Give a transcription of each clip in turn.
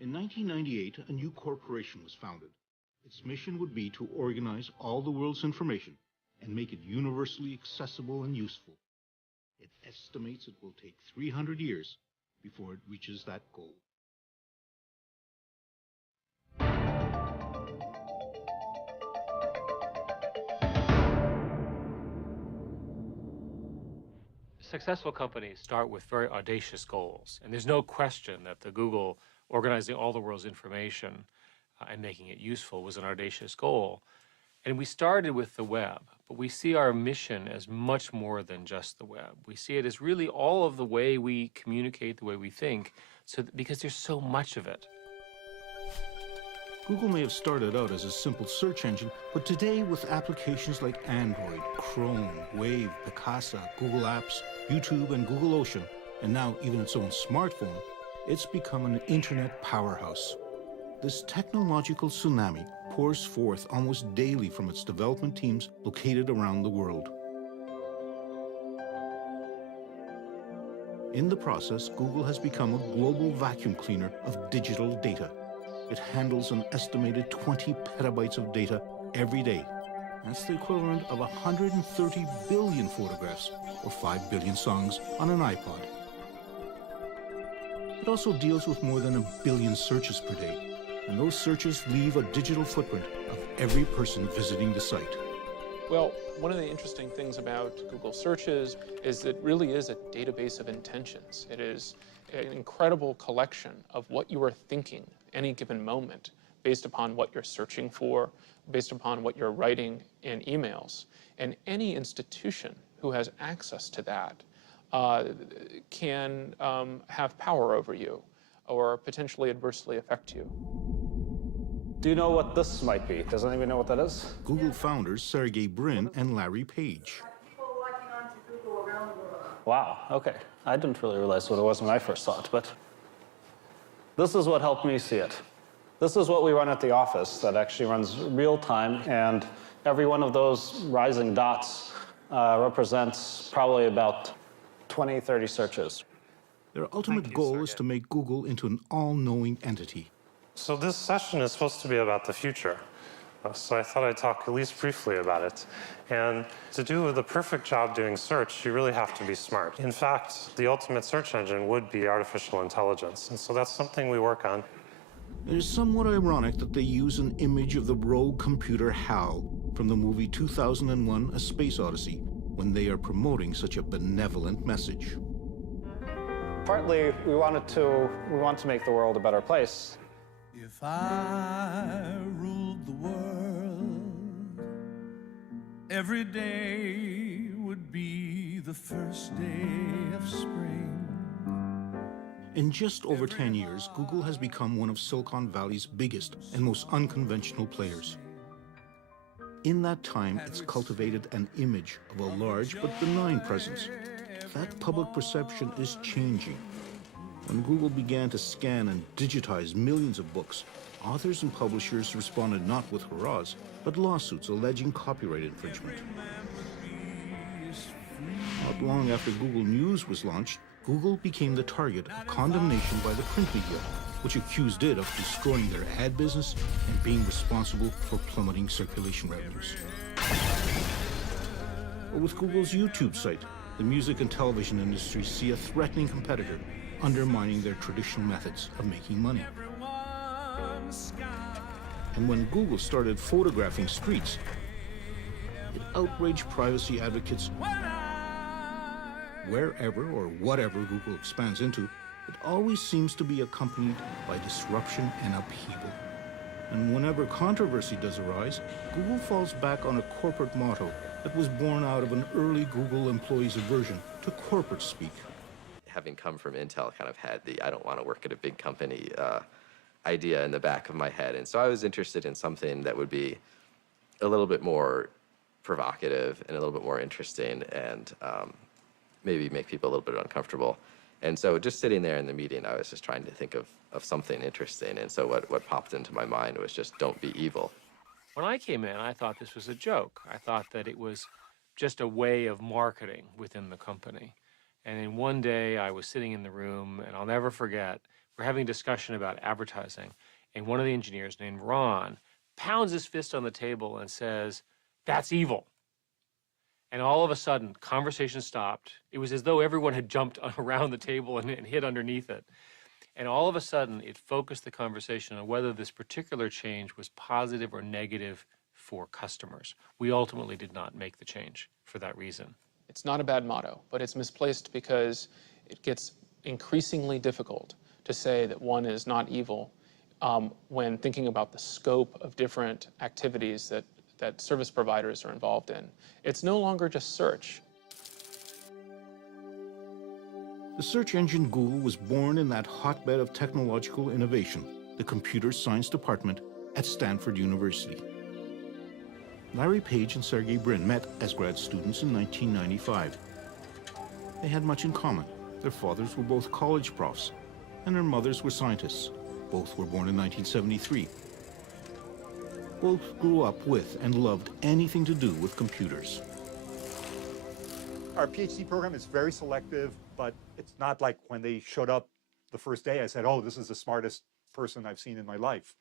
In 1998, a new corporation was founded. Its mission would be to organize all the world's information and make it universally accessible and useful. It estimates it will take 300 years before it reaches that goal. Successful companies start with very audacious goals, and there's no question that the Google organizing all the world's information and making it useful was an audacious goal. And we started with the web, but we see our mission as much more than just the web. We see it as really all of the way we communicate, the way we think, because there's so much of it. Google may have started out as a simple search engine, but today with applications like Android, Chrome, Wave, Picasa, Google Apps, YouTube, and Google Ocean, and now even its own smartphone, it's become an internet powerhouse. This technological tsunami pours forth almost daily from its development teams located around the world. In the process, Google has become a global vacuum cleaner of digital data. It handles an estimated 20 petabytes of data every day. That's the equivalent of 130 billion photographs or 5 billion songs on an iPod. It also deals with more than 1 billion searches per day, and those searches leave a digital footprint of every person visiting the site. Well, one of the interesting things about Google searches is it really is a database of intentions. It is an incredible collection of what you are thinking any given moment based upon what you're searching for, based upon what you're writing in emails. And any institution who has access to that can have power over you or potentially adversely affect you. Do you know what this might be? Does anyone know what that is? Google founders Sergey Brin and Larry Page. Wow, okay. I didn't really realize what it was when I first saw it, but this is what helped me see it. This is what we run at the office that actually runs real time, and every one of those rising dots represents probably about 20, 30 searches. Their ultimate goal is to make Google into an all-knowing entity. So this session is supposed to be about the future. So I thought I'd talk at least briefly about it. And to do the perfect job doing search, you really have to be smart. In fact, the ultimate search engine would be artificial intelligence. And so that's something we work on. It is somewhat ironic that they use an image of the rogue computer HAL from the movie 2001: A Space Odyssey when they are promoting such a benevolent message. Partly, we want to make the world a better place. If I ruled the world, every day would be the first day of spring. In just over 10 years, Google has become one of Silicon Valley's biggest and most unconventional players. In that time, it's cultivated an image of a large but benign presence. That public perception is changing. When Google began to scan and digitize millions of books, authors and publishers responded not with hurrahs, but lawsuits alleging copyright infringement. Not long after Google News was launched, Google became the target of condemnation by the print media, which accused it of destroying their ad business and being responsible for plummeting circulation revenues. But with Google's YouTube site, the music and television industries see a threatening competitor undermining their traditional methods of making money. And when Google started photographing streets, it outraged privacy advocates. Wherever or whatever Google expands into, it always seems to be accompanied by disruption and upheaval. And whenever controversy does arise, Google falls back on a corporate motto that was born out of an early Google employee's aversion to corporate speak. Having come from Intel, kind of had the I don't want to work at a big company idea in the back of my head. And so I was interested in something that would be a little bit more provocative and a little bit more interesting and maybe make people a little bit uncomfortable. And so just sitting there in the meeting, I was just trying to think of something interesting. And so what popped into my mind was just don't be evil. When I came in, I thought this was a joke. I thought that it was just a way of marketing within the company. And then one day I was sitting in the room, and I'll never forget, We're having a discussion about advertising, and one of the engineers named Ron pounds his fist on the table and says, "That's evil." And all of a sudden, conversation stopped. It was as though everyone had jumped around the table and hid underneath it. And all of a sudden, it focused the conversation on whether this particular change was positive or negative for customers. We ultimately did not make the change for that reason. It's not a bad motto, but it's misplaced because it gets increasingly difficult to say that one is not evil when thinking about the scope of different activities that service providers are involved in. It's no longer just search. The search engine Google was born in that hotbed of technological innovation, the Computer Science Department at Stanford University. Larry Page and Sergey Brin met as grad students in 1995. They had much in common. Their fathers were both college profs, and their mothers were scientists. Both were born in 1973. Both grew up with and loved anything to do with computers. Our PhD program is very selective, but it's not like when they showed up the first day, I said, oh, this is the smartest person I've seen in my life.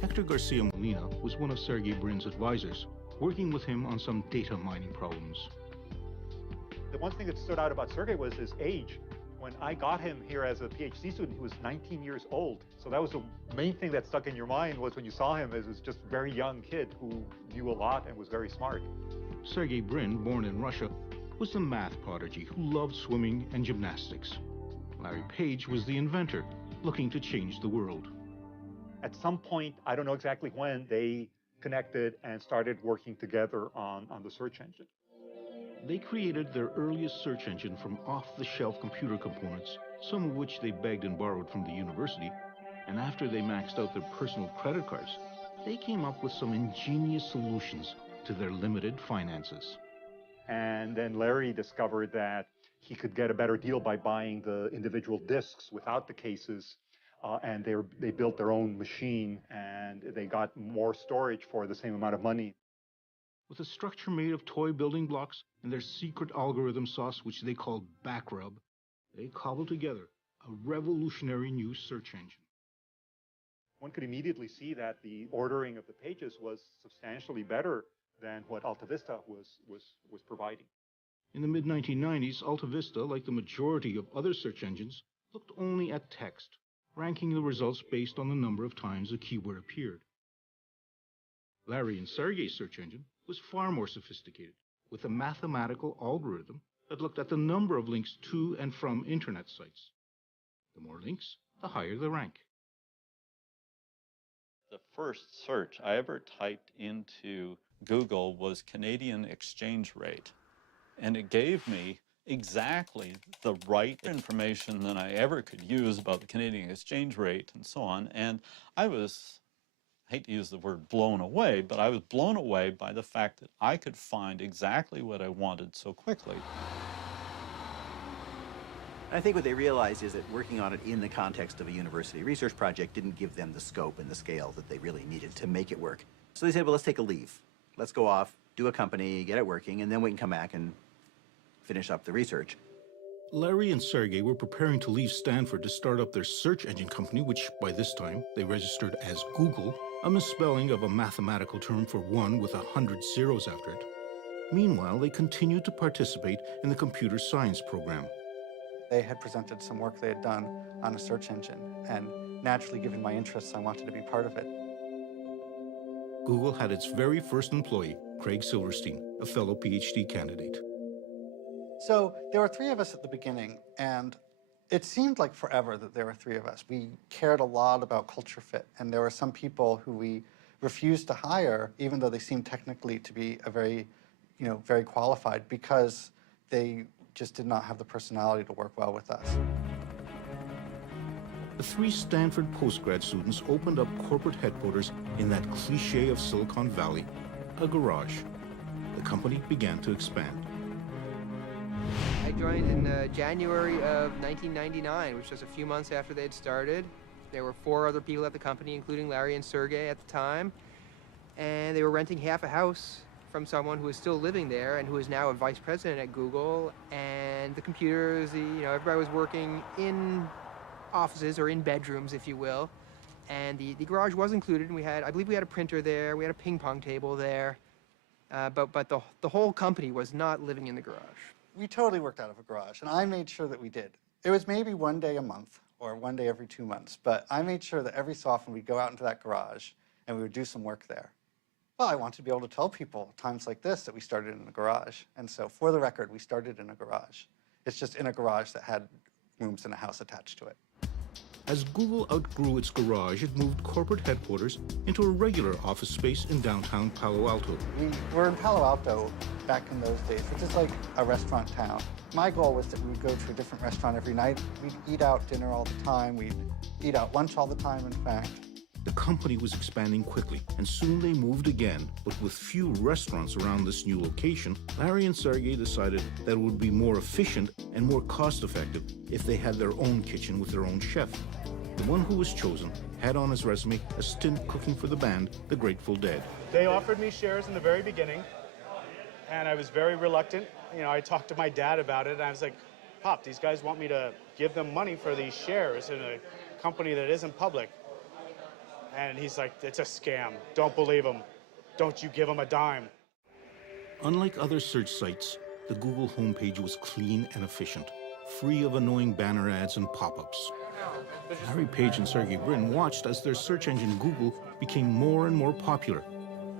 Hector Garcia Molina was one of Sergey Brin's advisors, working with him on some data mining problems. The one thing that stood out about Sergey was his age. When I got him here as a PhD student, he was 19 years old. So that was the main thing that stuck in your mind was when you saw him as this just very young kid who knew a lot and was very smart. Sergey Brin, born in Russia, was the math prodigy who loved swimming and gymnastics. Larry Page was the inventor, looking to change the world. At some point, I don't know exactly when, they connected and started working together on the search engine. They created their earliest search engine from off-the-shelf computer components, some of which they begged and borrowed from the university, and after they maxed out their personal credit cards, they came up with some ingenious solutions to their limited finances. And then Larry discovered that he could get a better deal by buying the individual disks without the cases, and they built their own machine, and they got more storage for the same amount of money. With a structure made of toy building blocks and their secret algorithm sauce, which they called backrub, they cobbled together a revolutionary new search engine. One could immediately see that the ordering of the pages was substantially better than what AltaVista was providing. In the mid-1990s, AltaVista, like the majority of other search engines, looked only at text, ranking the results based on the number of times a keyword appeared. Larry and Sergey's search engine was far more sophisticated, with a mathematical algorithm that looked at the number of links to and from internet sites. The more links, the higher the rank. The first search I ever typed into Google was Canadian exchange rate, and it gave me exactly the right information that I ever could use about the Canadian exchange rate and so on. And I was, I hate to use the word blown away, but I was blown away by the fact that I could find exactly what I wanted so quickly. I think what they realized is that working on it in the context of a university research project didn't give them the scope and the scale that they really needed to make it work. So they said, well, let's take a leave. Let's go off, do a company, get it working, and then we can come back and finish up the research. Larry and Sergey were preparing to leave Stanford to start up their search engine company, which by this time they registered as Google, a misspelling of a mathematical term for one with 100 zeros after it. Meanwhile, they continued to participate in the computer science program. They had presented some work they had done on a search engine, and naturally, given my interests, I wanted to be part of it. Google had its very first employee, Craig Silverstein, a fellow PhD candidate. So there were three of us at the beginning, and it seemed like forever that there were three of us. We cared a lot about culture fit, and there were some people who we refused to hire, even though they seemed technically to be very qualified, because they just did not have the personality to work well with us. The three Stanford postgrad students opened up corporate headquarters in that cliché of Silicon Valley, a garage. The company began to expand. I joined in January of 1999, which was a few months after they had started. There were 4 other people at the company, including Larry and Sergey at the time, and they were renting half a house from someone who was still living there and who is now a vice president at Google. And the computers, everybody was working in offices, or in bedrooms, if you will. And the garage was included, and I believe we had a printer there, we had a ping pong table there, but the whole company was not living in the garage. We totally worked out of a garage, and I made sure that we did. It was maybe one day a month, or one day every 2 months, but I made sure that every so often we'd go out into that garage, and we would do some work there. Well, I wanted to be able to tell people times like this that we started in a garage, and so for the record, we started in a garage. It's just in a garage that had rooms in a house attached to it. As Google outgrew its garage, it moved corporate headquarters into a regular office space in downtown Palo Alto. We were in Palo Alto back in those days, which is like a restaurant town. My goal was that we would go to a different restaurant every night. We'd eat out dinner all the time. We'd eat out lunch all the time, in fact. The company was expanding quickly, and soon they moved again. But with few restaurants around this new location, Larry and Sergey decided that it would be more efficient and more cost-effective if they had their own kitchen with their own chef. The one who was chosen had on his resume a stint cooking for the band, the Grateful Dead. They offered me shares in the very beginning, and I was very reluctant. You know, I talked to my dad about it, and I was like, Pop, these guys want me to give them money for these shares in a company that isn't public. And he's like, it's a scam. Don't believe him. Don't you give him a dime. Unlike other search sites, the Google homepage was clean and efficient, free of annoying banner ads and pop-ups. Larry Page and Sergey Brin watched as their search engine Google became more and more popular.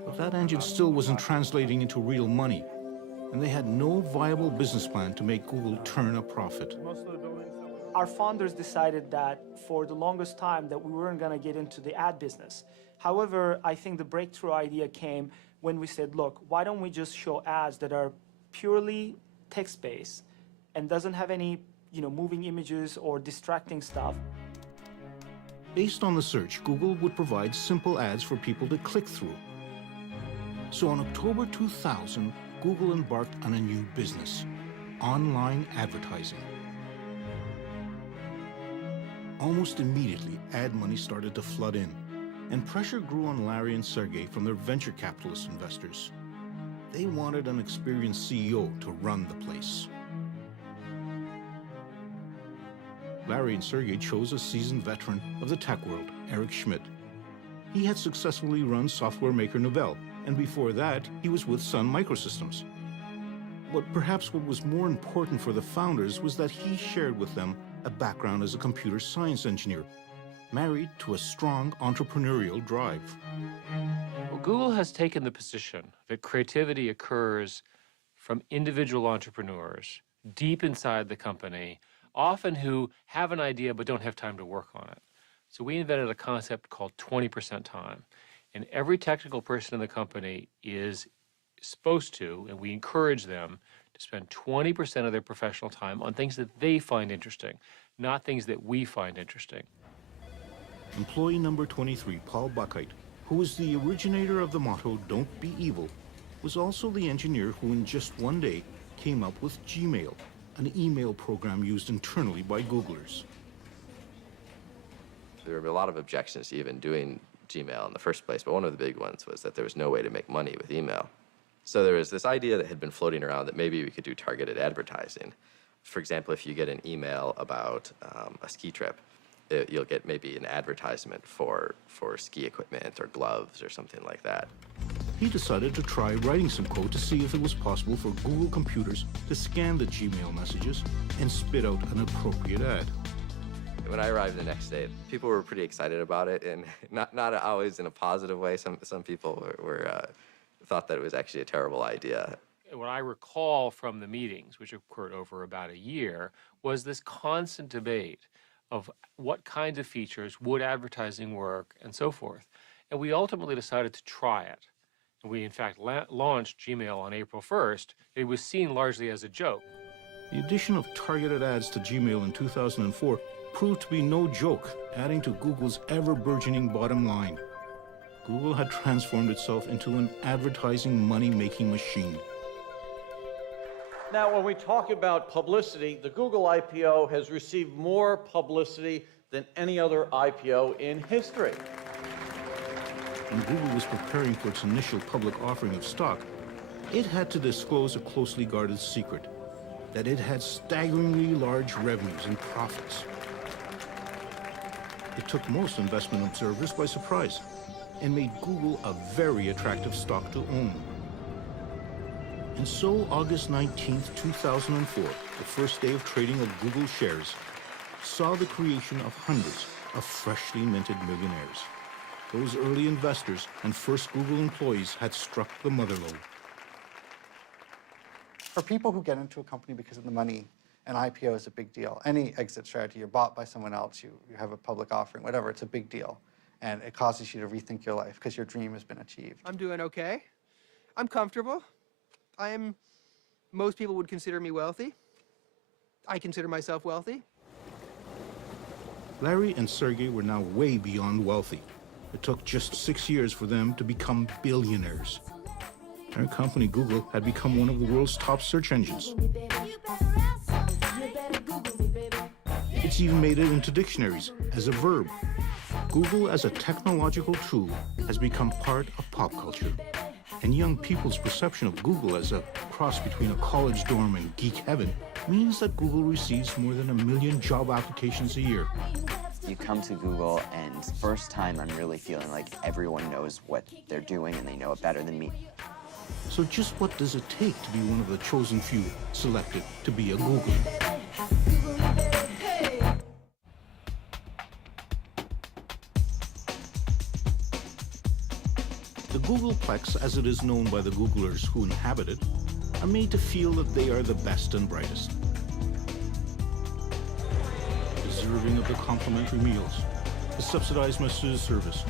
But that engine still wasn't translating into real money, and they had no viable business plan to make Google turn a profit. Our founders decided that for the longest time that we weren't going to get into the ad business. However, I think the breakthrough idea came when we said, look, why don't we just show ads that are purely text-based and doesn't have any, moving images or distracting stuff. Based on the search, Google would provide simple ads for people to click through. So in October 2000, Google embarked on a new business, online advertising. Almost immediately, ad money started to flood in, and pressure grew on Larry and Sergey from their venture capitalist investors. They wanted an experienced CEO to run the place. Larry and Sergey chose a seasoned veteran of the tech world, Eric Schmidt. He had successfully run software maker Novell, and before that, he was with Sun Microsystems. But perhaps what was more important for the founders was that he shared with them a background as a computer science engineer, married to a strong entrepreneurial drive. Well, Google has taken the position that creativity occurs from individual entrepreneurs deep inside the company, often who have an idea but don't have time to work on it. So we invented a concept called 20% time. And every technical person in the company is supposed to, and we encourage them to spend 20% of their professional time on things that they find interesting, not things that we find interesting. Employee number 23, Paul Buckheit, who was the originator of the motto, "Don't be evil," was also the engineer who in just one day came up with Gmail, an email program used internally by Googlers. There were a lot of objections to even doing Gmail in the first place, but one of the big ones was that there was no way to make money with email. So there was this idea that had been floating around that maybe we could do targeted advertising. For example, if you get an email about a ski trip, you'll get maybe an advertisement for ski equipment or gloves or something like that. He decided to try writing some code to see if it was possible for Google computers to scan the Gmail messages and spit out an appropriate ad. When I arrived the next day, people were pretty excited about it, and not always in a positive way. Some people thought that it was actually a terrible idea. What I recall from the meetings, which occurred over about a year, was this constant debate of what kinds of features would advertising work and so forth. And we ultimately decided to try it. And we, in fact, launched Gmail on April 1st. It was seen largely as a joke. The addition of targeted ads to Gmail in 2004 proved to be no joke, adding to Google's ever-burgeoning bottom line. Google had transformed itself into an advertising money-making machine. Now, when we talk about publicity, the Google IPO has received more publicity than any other IPO in history. When Google was preparing for its initial public offering of stock, it had to disclose a closely guarded secret, that it had staggeringly large revenues and profits. It took most investment observers by surprise and made Google a very attractive stock to own. And so, August 19, 2004, the first day of trading of Google shares, saw the creation of hundreds of freshly minted millionaires. Those early investors and first Google employees had struck the mother lode. For people who get into a company because of the money, an IPO is a big deal. Any exit strategy, you're bought by someone else, you have a public offering, whatever, it's a big deal. And it causes you to rethink your life because your dream has been achieved. I'm doing okay. I'm comfortable. Most people would consider me wealthy. I consider myself wealthy. Larry and Sergey were now way beyond wealthy. It took just 6 years for them to become billionaires. Their company, Google, had become one of the world's top search engines. It's even made it into dictionaries as a verb. Google as a technological tool has become part of pop culture. And young people's perception of Google as a cross between a college dorm and geek heaven means that Google receives more than 1 million job applications a year. You come to Google, and first time I'm really feeling like everyone knows what they're doing and they know it better than me. So just what does it take to be one of the chosen few selected to be a Googler? The Googleplex, as it is known by the Googlers who inhabit it, are made to feel that they are the best and brightest. Deserving of the complimentary meals, the subsidized masseuse service,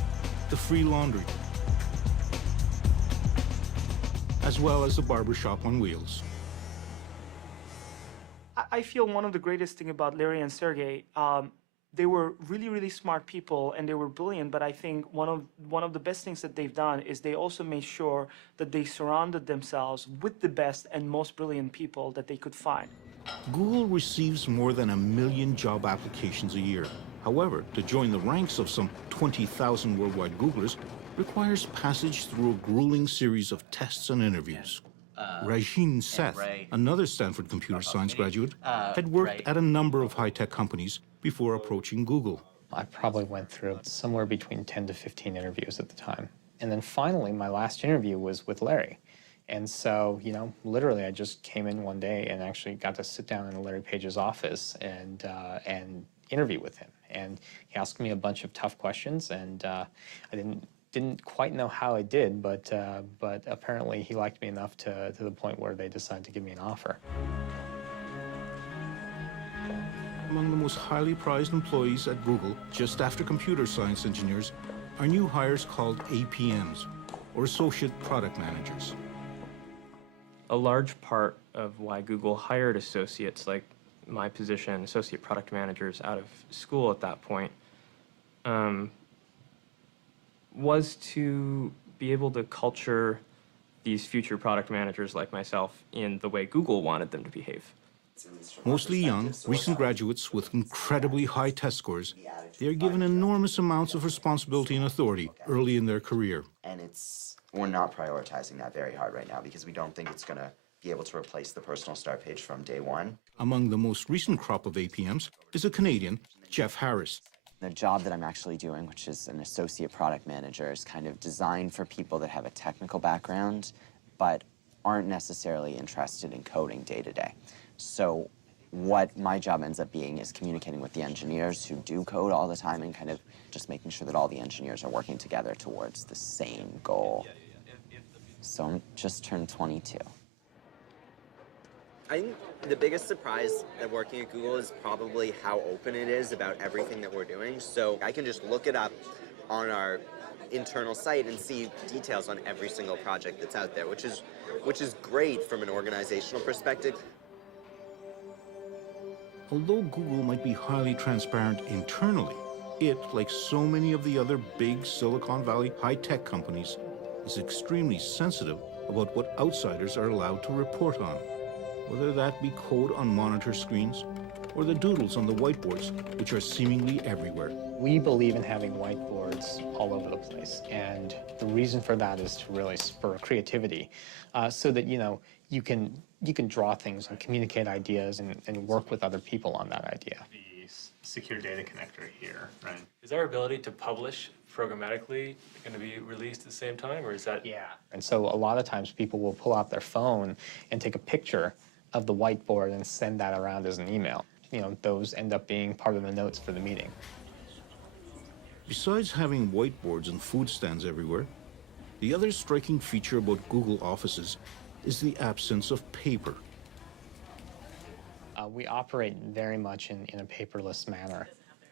the free laundry, as well as the barbershop on wheels. I feel one of the greatest thing about Larry and Sergey, they were really, really smart people and they were brilliant, but I think one of the best things that they've done is they also made sure that they surrounded themselves with the best and most brilliant people that they could find. Google receives more than 1 million job applications a year. However, to join the ranks of some 20,000 worldwide Googlers requires passage through a grueling series of tests and interviews. Rajin Seth, another Stanford computer science graduate, had worked at a number of high-tech companies before approaching Google. I probably went through somewhere between 10 to 15 interviews at the time. And then finally, my last interview was with Larry. And so, you know, literally I just came in one day and actually got to sit down in Larry Page's office and interview with him. And he asked me a bunch of tough questions, and I didn't quite know how I did, but apparently he liked me enough to the point where they decided to give me an offer. Among the most highly prized employees at Google, just after computer science engineers, are new hires called APMs, or Associate Product Managers. A large part of why Google hired associates like my position, associate product managers, out of school at that point, was to be able to culture these future product managers like myself in the way Google wanted them to behave. Mostly young, recent graduates with incredibly high test scores, they are given enormous amounts of responsibility and authority early in their career. And we're not prioritizing that very hard right now because we don't think it's going to be able to replace the personal start page from day one. Among the most recent crop of APMs is a Canadian, Jeff Harris. The job that I'm actually doing, which is an associate product manager, is kind of designed for people that have a technical background but aren't necessarily interested in coding day to day. So what my job ends up being is communicating with the engineers who do code all the time and kind of just making sure that all the engineers are working together towards the same goal. So I'm just turned 22. I think the biggest surprise at working at Google is probably how open it is about everything that we're doing. So I can just look it up on our internal site and see details on every single project that's out there, which is great from an organizational perspective. Although Google might be highly transparent internally, it, like so many of the other big Silicon Valley high-tech companies, is extremely sensitive about what outsiders are allowed to report on, whether that be code on monitor screens or the doodles on the whiteboards, which are seemingly everywhere. We believe in having whiteboards all over the place, and the reason for that is to really spur creativity, so that you can draw things and communicate ideas and work with other people on that idea. secure data connector here, right? Is our ability to publish programmatically going to be released at the same time, or is that? Yeah. And so a lot of times people will pull out their phone and take a picture of the whiteboard and send that around as an email. You know, those end up being part of the notes for the meeting. Besides having whiteboards and food stands everywhere, the other striking feature about Google offices is the absence of paper. We operate very much in a paperless manner.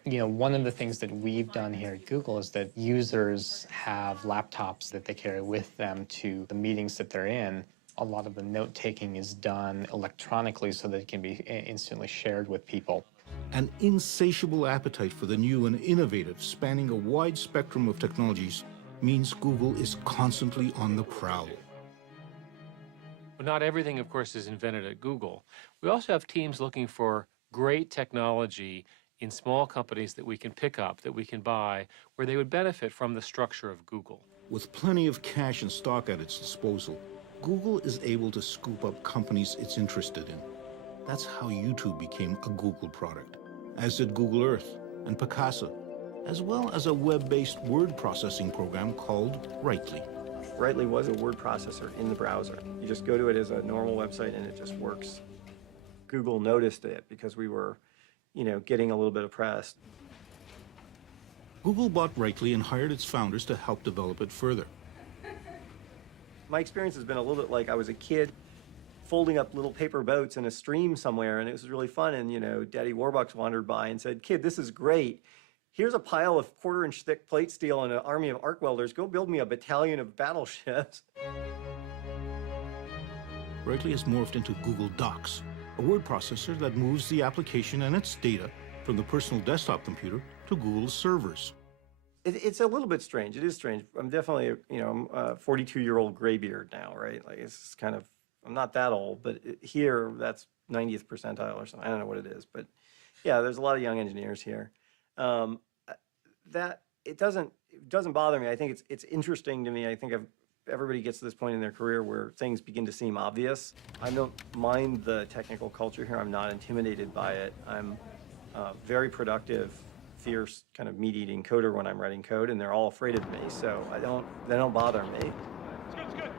You know, one of the things that we've done here at Google is that users have laptops that they carry with them to the meetings that they're in. A lot of the note-taking is done electronically so that it can be instantly shared with people. An insatiable appetite for the new and innovative, spanning a wide spectrum of technologies, means Google is constantly on the prowl. But not everything, of course, is invented at Google. We also have teams looking for great technology in small companies that we can pick up, that we can buy, where they would benefit from the structure of Google. With plenty of cash and stock at its disposal, Google is able to scoop up companies it's interested in. That's how YouTube became a Google product, as did Google Earth and Picasa, as well as a web-based word processing program called Writely. Writely was a word processor in the browser. You just go to it as a normal website and it just works. Google noticed it because we were, you know, getting a little bit of press. Google bought Writely and hired its founders to help develop it further. My experience has been a little bit like I was a kid folding up little paper boats in a stream somewhere, and it was really fun. And, you know, Daddy Warbucks wandered by and said, "Kid, this is great. Here's a pile of quarter-inch thick plate steel and an army of arc welders. Go build me a battalion of battleships." Writely has morphed into Google Docs, a word processor that moves the application and its data from the personal desktop computer to Google's servers. It's a little bit strange. It is strange. I'm definitely, you know, I'm a 42-year-old graybeard now, right? Like, it's kind of, I'm not that old, but here, that's 90th percentile or something. I don't know what it is, but yeah, there's a lot of young engineers here. That it doesn't bother me. I think it's interesting to me. I think everybody gets to this point in their career where things begin to seem obvious. I don't mind the technical culture here. I'm not intimidated by it. I'm very productive, fierce, kind of meat-eating coder when I'm writing code, and they're all afraid of me. So they don't bother me. It's good.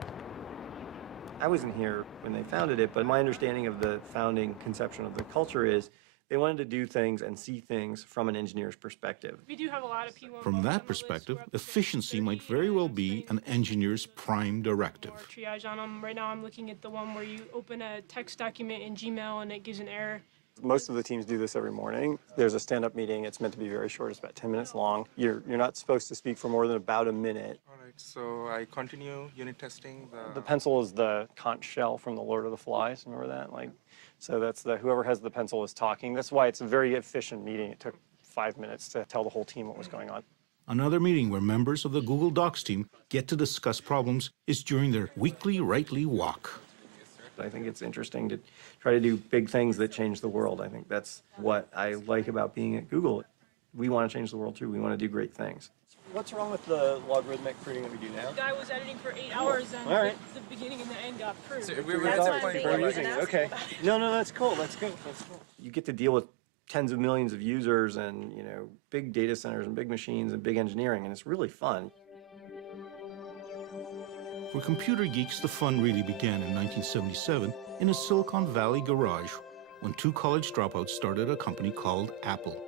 I wasn't here when they founded it, but my understanding of the founding conception of the culture is they wanted to do things and see things from an engineer's perspective. We do have a lot of P1. From that perspective, efficiency might very well be an engineer's prime directive. Triage on them. Right now I'm looking at the one where you open a text document in Gmail and it gives an error. Most of the teams do this every morning. There's a stand-up meeting. It's meant to be very short. It's about 10 minutes long. You're not supposed to speak for more than about a minute. All right, so I continue unit testing. The pencil is the conch shell from The Lord of the Flies. Remember that? So that's whoever has the pencil is talking. That's why it's a very efficient meeting. It took 5 minutes to tell the whole team what was going on. Another meeting where members of the Google Docs team get to discuss problems is during their weekly Writely walk. I think it's interesting to try to do big things that change the world. I think that's what I like about being at Google. We want to change the world too. We want to do great things. What's wrong with the logarithmic pruning that we do now? The guy was editing for 8 hours and all right. the beginning and the end got proved. So We're using it. Okay. No, that's cool. That's good. That's cool. You get to deal with tens of millions of users and, you know, big data centers and big machines and big engineering, and it's really fun. For computer geeks, the fun really began in 1977 in a Silicon Valley garage when two college dropouts started a company called Apple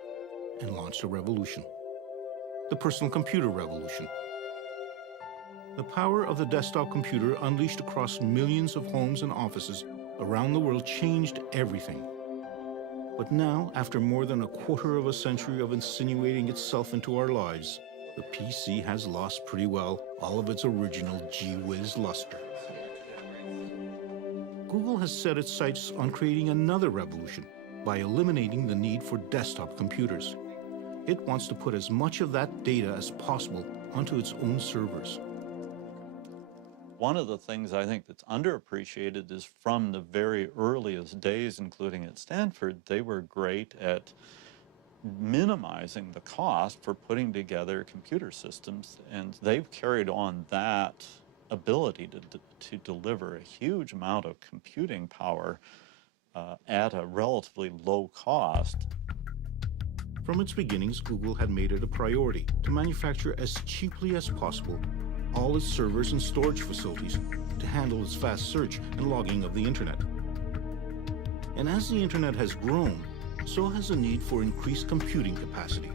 and launched a revolution. The personal computer revolution. The power of the desktop computer unleashed across millions of homes and offices around the world changed everything. But now, after more than a quarter of a century of insinuating itself into our lives, the PC has lost pretty well all of its original gee-whiz luster. Google has set its sights on creating another revolution by eliminating the need for desktop computers. It wants to put as much of that data as possible onto its own servers. One of the things I think that's underappreciated is from the very earliest days, including at Stanford, they were great at minimizing the cost for putting together computer systems, and they've carried on that ability to deliver a huge amount of computing power at a relatively low cost. From its beginnings, Google had made it a priority to manufacture as cheaply as possible all its servers and storage facilities to handle its fast search and logging of the internet. And as the internet has grown, so has the need for increased computing capacity.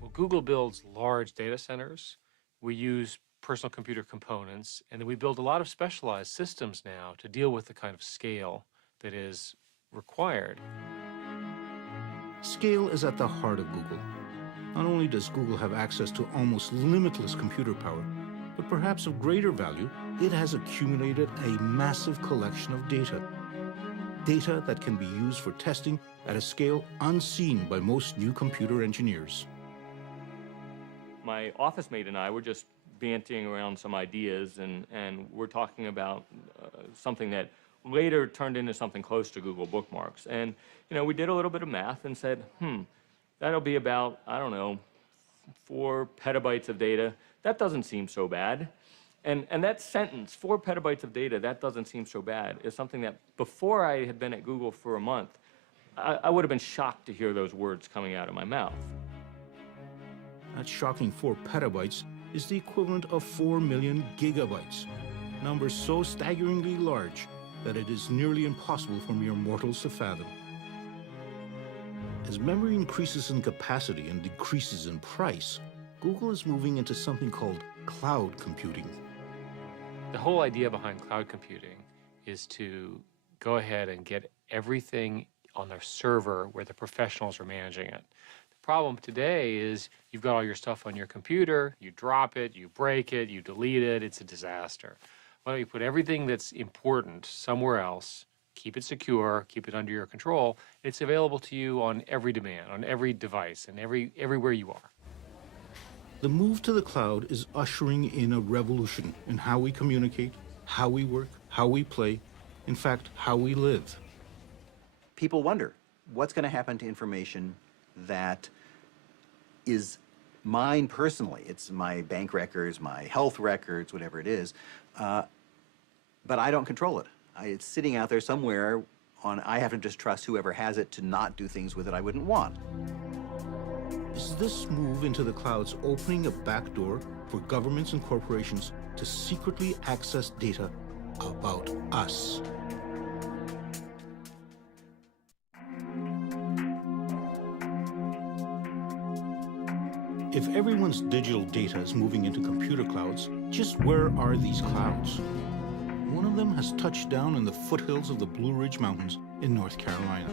Well, Google builds large data centers. We use personal computer components, and then we build a lot of specialized systems now to deal with the kind of scale that is required. Scale is at the heart of Google. Not only does Google have access to almost limitless computer power, but perhaps of greater value, it has accumulated a massive collection of data. Data that can be used for testing at a scale unseen by most new computer engineers. My office mate and I were just banting around some ideas, and we're talking about something that later turned into something close to Google Bookmarks. And, you know, we did a little bit of math and said, that'll be about, I don't know, 4 petabytes of data. That doesn't seem so bad. And that sentence, 4 petabytes of data, that doesn't seem so bad, is something that before I had been at Google for a month, I would have been shocked to hear those words coming out of my mouth. That shocking 4 petabytes is the equivalent of 4 million gigabytes, numbers so staggeringly large that it is nearly impossible for mere mortals to fathom. As memory increases in capacity and decreases in price, Google is moving into something called cloud computing. The whole idea behind cloud computing is to go ahead and get everything on their server where the professionals are managing it. The problem today is you've got all your stuff on your computer, you drop it, you break it, you delete it, it's a disaster. Why don't you put everything that's important somewhere else, keep it secure, keep it under your control, it's available to you on every demand, on every device, and everywhere you are. The move to the cloud is ushering in a revolution in how we communicate, how we work, how we play, in fact, how we live. People wonder, what's going to happen to information that is mine personally? It's my bank records, my health records, whatever it is, but I don't control it. It's sitting out there somewhere I have to just trust whoever has it to not do things with it I wouldn't want. Is this move into the clouds opening a back door for governments and corporations to secretly access data about us? If everyone's digital data is moving into computer clouds, just where are these clouds? One of them has touched down in the foothills of the Blue Ridge Mountains in North Carolina.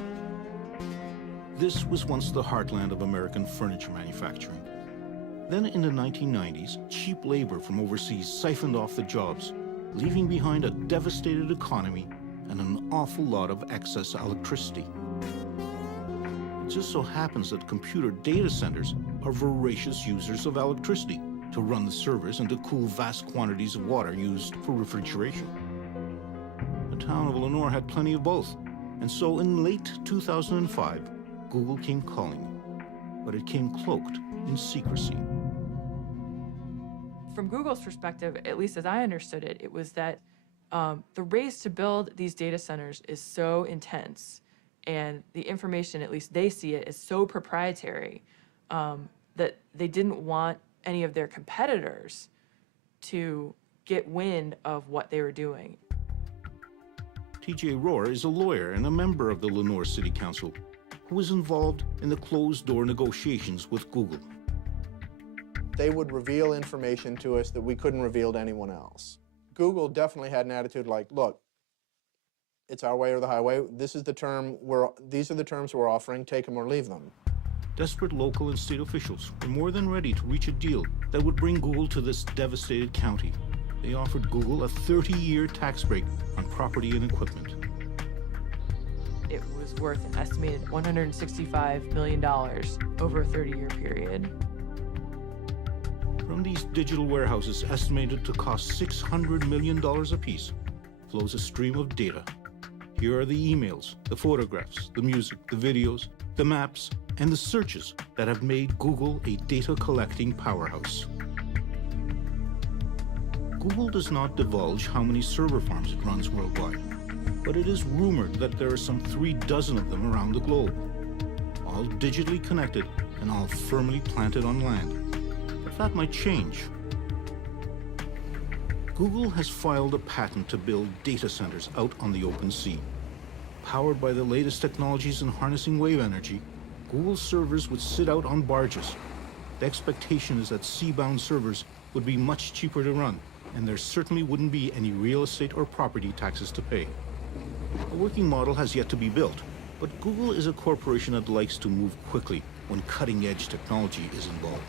This was once the heartland of American furniture manufacturing. Then in the 1990s, cheap labor from overseas siphoned off the jobs, leaving behind a devastated economy and an awful lot of excess electricity. It just so happens that computer data centers are voracious users of electricity to run the servers and to cool vast quantities of water used for refrigeration. The town of Lenore had plenty of both, and so in late 2005, Google came calling, but it came cloaked in secrecy. From Google's perspective, at least as I understood it, it was that the race to build these data centers is so intense, and the information, at least they see it, is so proprietary that they didn't want any of their competitors to get wind of what they were doing. T.J. Rohr is a lawyer and a member of the Lenore City Council who was involved in the closed-door negotiations with Google. They would reveal information to us that we couldn't reveal to anyone else. Google definitely had an attitude like, look, it's our way or the highway. This is the term these are the terms we're offering. Take them or leave them. Desperate local and state officials were more than ready to reach a deal that would bring Google to this devastated county. They offered Google a 30-year tax break on property and equipment. It was worth an estimated $165 million over a 30-year period. From these digital warehouses estimated to cost $600 million apiece flows a stream of data. Here are the emails, the photographs, the music, the videos, the maps, and the searches that have made Google a data-collecting powerhouse. Google does not divulge how many server farms it runs worldwide. but it is rumored that there are some 36 of them around the globe, all digitally connected and all firmly planted on land. But that might change. Google has filed a patent to build data centers out on the open sea. Powered by the latest technologies in harnessing wave energy, Google servers would sit out on barges. The expectation is that seabound servers would be much cheaper to run, and there certainly wouldn't be any real estate or property taxes to pay. A working model has yet to be built, but Google is a corporation that likes to move quickly when cutting-edge technology is involved.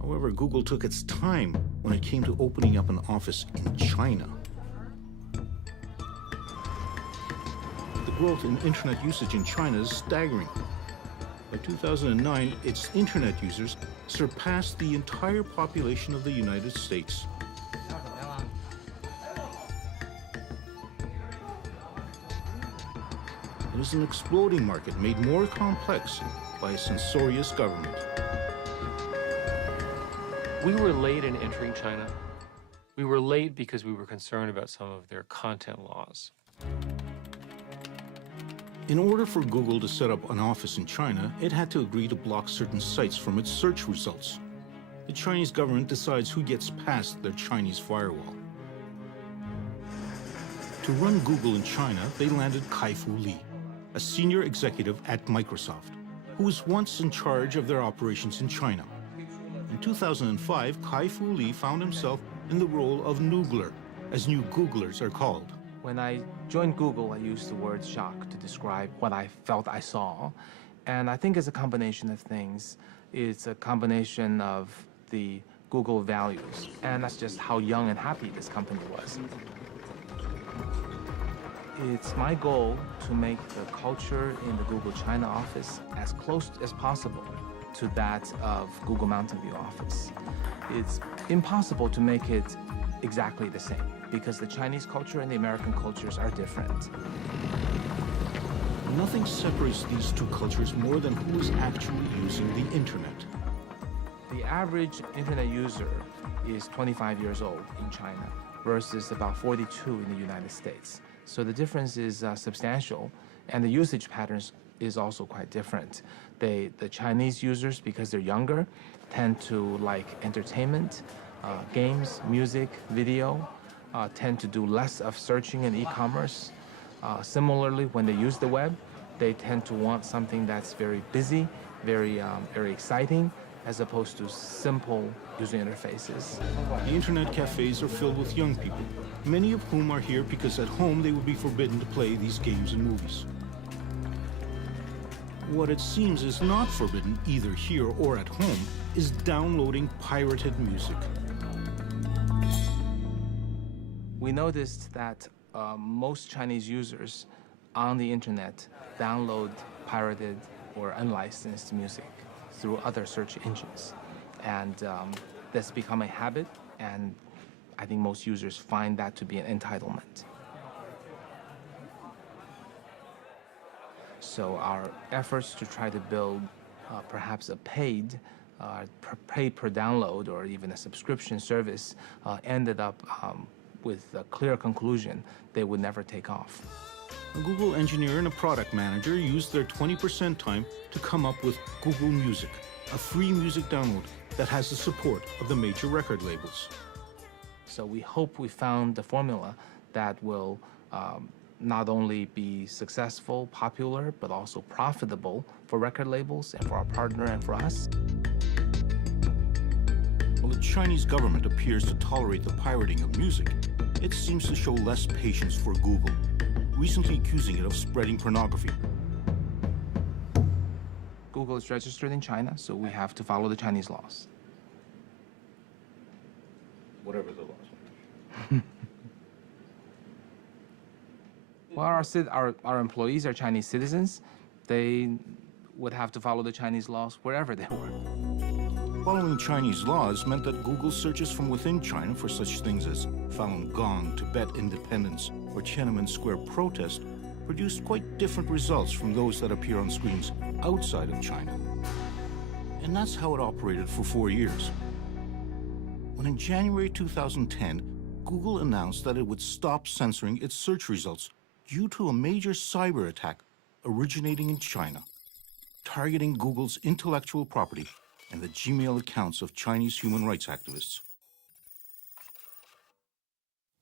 However, Google took its time when it came to opening up an office in China. The growth in internet usage in China is staggering. By 2009, its internet users surpassed the entire population of the United States. It is an exploding market made more complex by a censorious government. We were late in entering China. We were late because we were concerned about some of their content laws. In order for Google to set up an office in China, it had to agree to block certain sites from its search results. The Chinese government decides who gets past their Chinese firewall. To run Google in China, they landed Kai-Fu Lee, a senior executive at Microsoft, who was once in charge of their operations in China. In 2005, Kai-Fu Lee found himself in the role of Noogler, as new Googlers are called. When I joined Google, I used the word shock to describe what I felt I saw. And I think it's a combination of things. It's a combination of the Google values, and that's just how young and happy this company was. It's my goal to make the culture in the Google China office as close as possible to that of Google Mountain View office. It's impossible to make it exactly the same because the Chinese culture and the American cultures are different. Nothing separates these two cultures more than who is actually using the internet. The average internet user is 25 years old in China versus about 42 in the United States. So the difference is substantial, and the usage patterns is also quite different. The Chinese users, because they're younger, tend to like entertainment, games, music, video, tend to do less of searching and e-commerce. Similarly, when they use the web, they tend to want something that's very busy, very exciting, as opposed to simple user interfaces. The internet cafes are filled with young people, many of whom are here because at home they would be forbidden to play these games and movies. What it seems is not forbidden, either here or at home, is downloading pirated music. We noticed that most Chinese users on the internet download pirated or unlicensed music through other search engines. And that's become a habit, and I think most users find that to be an entitlement. So our efforts to try to build perhaps a paid per download or even a subscription service ended up with a clear conclusion they would never take off. A Google engineer and a product manager used their 20% time to come up with Google Music, a free music download that has the support of the major record labels. So we hope we found the formula that will not only be successful, popular, but also profitable for record labels and for our partner and for us. While the Chinese government appears to tolerate the pirating of music, it seems to show less patience for Google, recently accusing it of spreading pornography. Google is registered in China, so we have to follow the Chinese laws. Whatever the laws. Well, our employees are Chinese citizens. They would have to follow the Chinese laws wherever they were. Following Chinese laws meant that Google searches from within China for such things as Falun Gong, Tibet independence, or Tiananmen Square protest produced quite different results from those that appear on screens outside of China. And that's how it operated for 4 years. When in January 2010, Google announced that it would stop censoring its search results due to a major cyber attack originating in China, targeting Google's intellectual property and the Gmail accounts of Chinese human rights activists.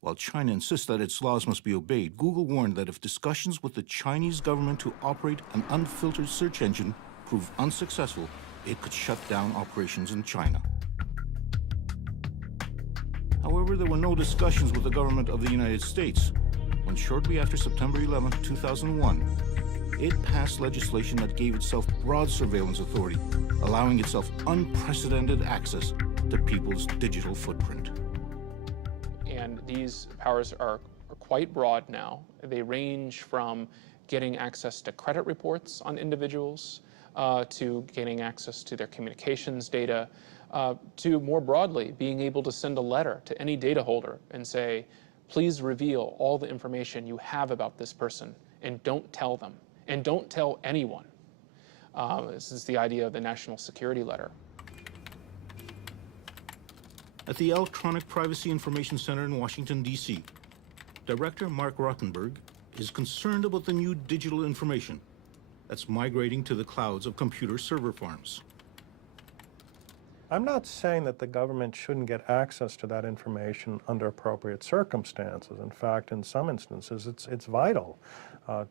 While China insists that its laws must be obeyed, Google warned that if discussions with the Chinese government to operate an unfiltered search engine prove unsuccessful, it could shut down operations in China. However, there were no discussions with the government of the United States when shortly after September 11, 2001, it passed legislation that gave itself broad surveillance authority, allowing itself unprecedented access to people's digital footprint. And these powers are quite broad now. They range from getting access to credit reports on individuals, to gaining access to their communications data, to more broadly being able to send a letter to any data holder and say, please reveal all the information you have about this person and don't tell them, and don't tell anyone. This is the idea of the National Security Letter. At the Electronic Privacy Information Center in Washington, D.C., Director Mark Rottenberg is concerned about the new digital information that's migrating to the clouds of computer server farms. I'm not saying that the government shouldn't get access to that information under appropriate circumstances. In fact, in some instances, it's vital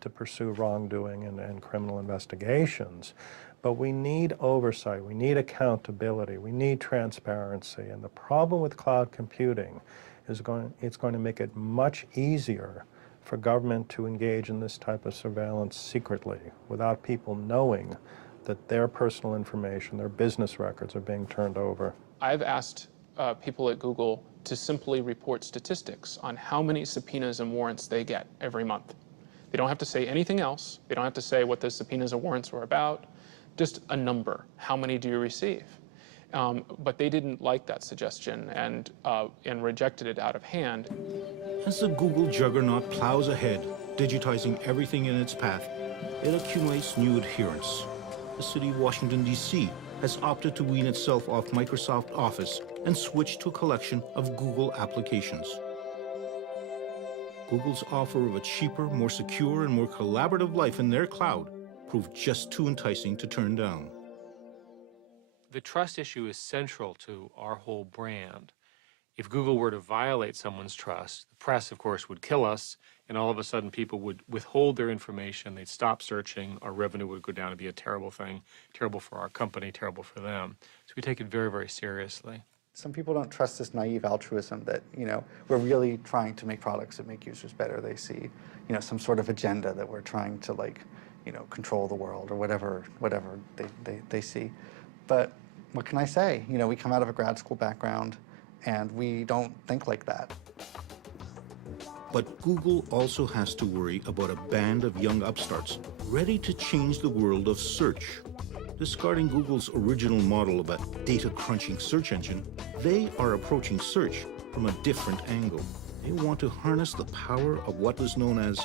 to pursue wrongdoing and criminal investigations. But we need oversight, we need accountability, we need transparency. And the problem with cloud computing is it's going to make it much easier for government to engage in this type of surveillance secretly without people knowing that their personal information, their business records are being turned over. I've asked people at Google to simply report statistics on how many subpoenas and warrants they get every month. They don't have to say anything else. They don't have to say what the subpoenas and warrants were about. Just a number. How many do you receive? But they didn't like that suggestion and rejected it out of hand. As the Google juggernaut plows ahead, digitizing everything in its path, it accumulates new adherents. The city of Washington, D.C. has opted to wean itself off Microsoft Office and switch to a collection of Google applications. Google's offer of a cheaper, more secure, and more collaborative life in their cloud proved just too enticing to turn down. The trust issue is central to our whole brand. If Google were to violate someone's trust, the press, of course, would kill us, and all of a sudden people would withhold their information, they'd stop searching, our revenue would go down. It'd be a terrible thing, terrible for our company, terrible for them. So we take it very, very seriously. Some people don't trust this naive altruism that, we're really trying to make products that make users better. They see, some sort of agenda that we're trying to, control the world or whatever they see. But what can I say? We come out of a grad school background, and we don't think like that. But Google also has to worry about a band of young upstarts ready to change the world of search. Discarding Google's original model of a data-crunching search engine, they are approaching search from a different angle. They want to harness the power of what is known as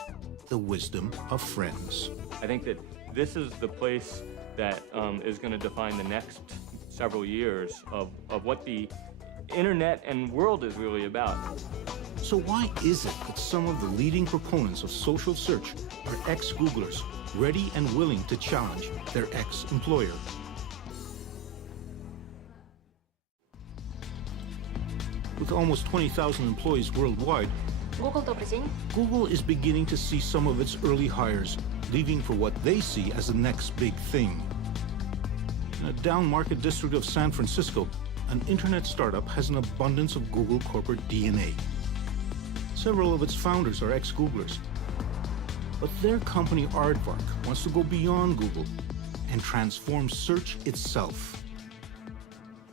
the wisdom of friends. I think that this is the place that is going to define the next several years of what the internet and world is really about. So why is it that some of the leading proponents of social search are ex-Googlers, ready and willing to challenge their ex-employer? With almost 20,000 employees worldwide, Google is beginning to see some of its early hires leaving for what they see as the next big thing. In a down-market district of San Francisco, an internet startup has an abundance of Google corporate DNA. Several of its founders are ex-Googlers. But their company, Aardvark, wants to go beyond Google and transform search itself.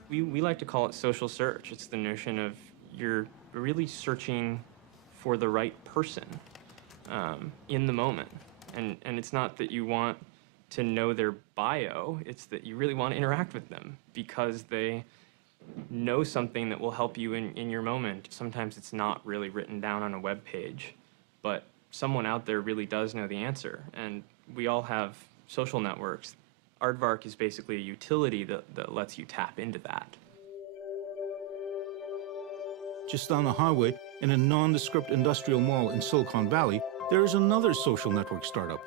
We like to call it social search. It's the notion of you're really searching for the right person in the moment. And it's not that you want to know their bio, it's that you really want to interact with them because they know something that will help you in your moment. Sometimes it's not really written down on a web page, but someone out there really does know the answer. And we all have social networks. Aardvark is basically a utility that lets you tap into that. Just down the highway, in a nondescript industrial mall in Silicon Valley, there is another social network startup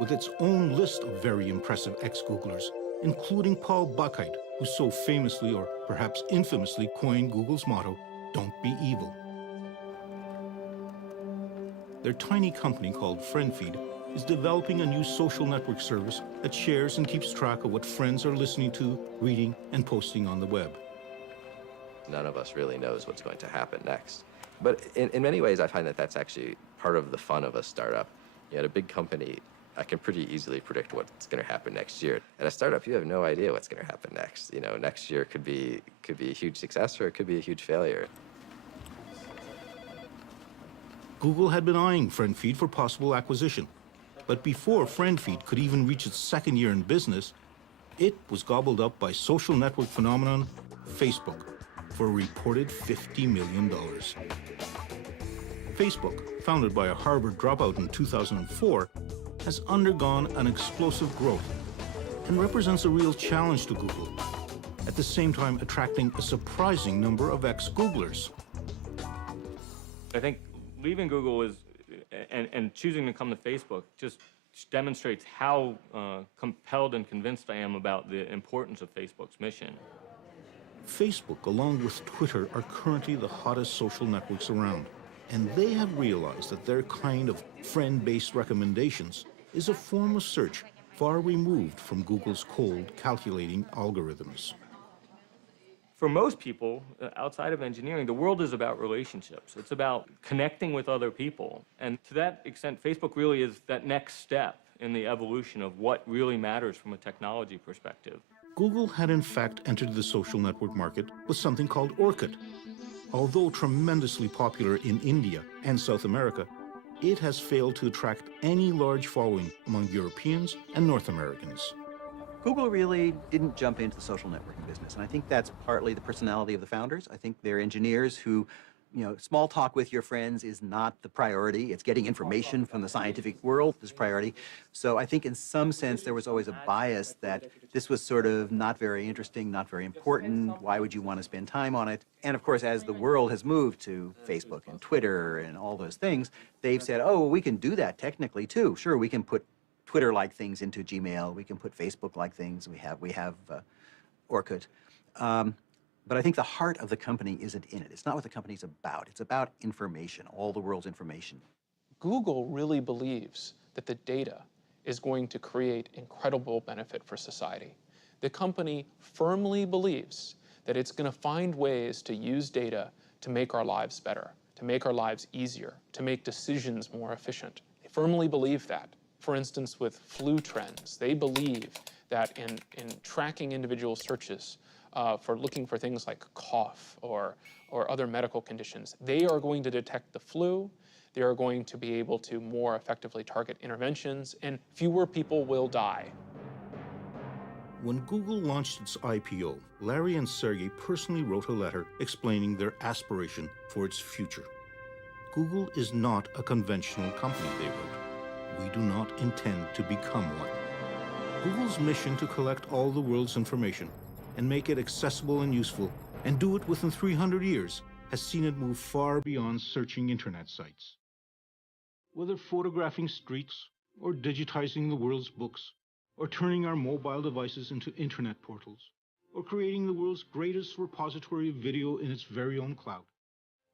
with its own list of very impressive ex-Googlers, including Paul Buchheit, who so famously, or perhaps infamously, coined Google's motto, "Don't be evil." Their tiny company called FriendFeed is developing a new social network service that shares and keeps track of what friends are listening to, reading, and posting on the web. None of us really knows what's going to happen next. But in many ways, I find that that's actually part of the fun of a startup. At a big company, I can pretty easily predict what's going to happen next year. At a startup, you have no idea what's going to happen next. Next year could be a huge success or it could be a huge failure. Google had been eyeing FriendFeed for possible acquisition. But before FriendFeed could even reach its second year in business, it was gobbled up by social network phenomenon Facebook for a reported $50 million. Facebook, founded by a Harvard dropout in 2004, has undergone an explosive growth and represents a real challenge to Google, at the same time attracting a surprising number of ex-Googlers. I think leaving Google is, and choosing to come to Facebook just demonstrates how compelled and convinced I am about the importance of Facebook's mission. Facebook, along with Twitter, are currently the hottest social networks around, and they have realized that their kind of friend-based recommendations is a form of search far removed from Google's cold, calculating algorithms. For most people, outside of engineering, the world is about relationships. It's about connecting with other people. And to that extent, Facebook really is that next step in the evolution of what really matters from a technology perspective. Google had in fact entered the social network market with something called Orkut. Although tremendously popular in India and South America, it has failed to attract any large following among Europeans and North Americans. Google really didn't jump into the social networking business, and I think that's partly the personality of the founders. I think they're engineers who, small talk with your friends is not the priority. It's getting information from the scientific world is priority. So I think in some sense there was always a bias that this was sort of not very interesting, not very important. Why would you want to spend time on it? And of course, as the world has moved to Facebook and Twitter and all those things, they've said, oh, we can do that technically too. Sure, we can put Twitter-like things into Gmail. We can put Facebook-like things. We have Orkut. But I think the heart of the company isn't in it. It's not what the company's about. It's about information, all the world's information. Google really believes that the data is going to create incredible benefit for society. The company firmly believes that it's going to find ways to use data to make our lives better, to make our lives easier, to make decisions more efficient. They firmly believe that. For instance, with flu trends, they believe that in tracking individual searches for looking for things like cough or other medical conditions, they are going to detect the flu, they are going to be able to more effectively target interventions, and fewer people will die. When Google launched its IPO, Larry and Sergey personally wrote a letter explaining their aspiration for its future. Google is not a conventional company, they wrote. We do not intend to become one. Google's mission to collect all the world's information and make it accessible and useful, and do it within 300 years, has seen it move far beyond searching internet sites. Whether photographing streets, or digitizing the world's books, or turning our mobile devices into internet portals, or creating the world's greatest repository of video in its very own cloud,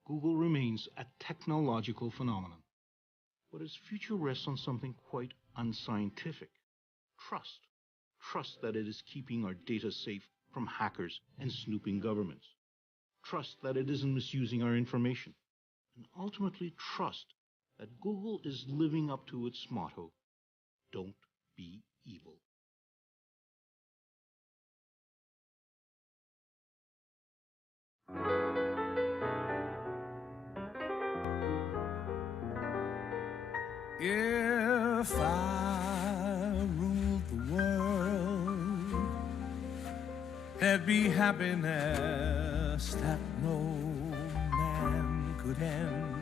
Google remains a technological phenomenon. But its future rests on something quite unscientific. Trust. Trust that it is keeping our data safe from hackers and snooping governments. Trust that it isn't misusing our information. And ultimately trust that Google is living up to its motto, don't be evil. If I ruled the world, there'd be happiness that no man could end.